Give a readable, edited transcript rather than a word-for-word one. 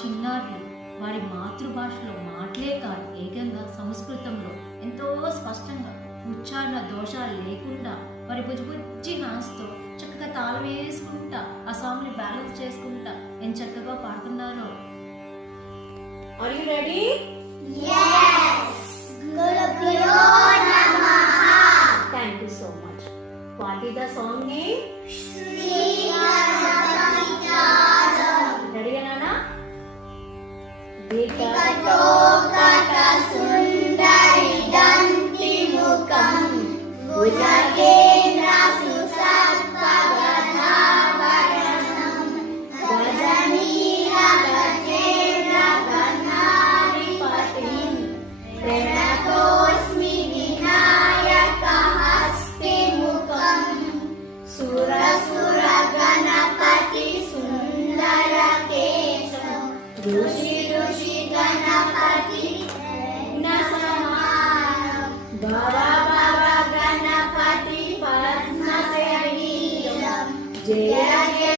చిన్నారులు వారి మాతృభాషలో మాటలే కాదు, ఏకంగా సంస్కృతంలో ఎంతో స్పష్టంగా ఉచ్చారణ దోషాలు లేకుండా వారి బుజ్జి హ్యాండ్స్తో చక్కగా తాళం వేసుకుంటా ఆ సాంగ్ని బ్యాలెన్స్ చేసుకుంటా ఎంత చక్కగా పాడుతున్నారో. Are you ready? Yes. Gurubhyo Namaha. Thank you so much. What is the song name? Shri Ganesh. Ready, Nana? Vikato kata sundari danti mukam bhujage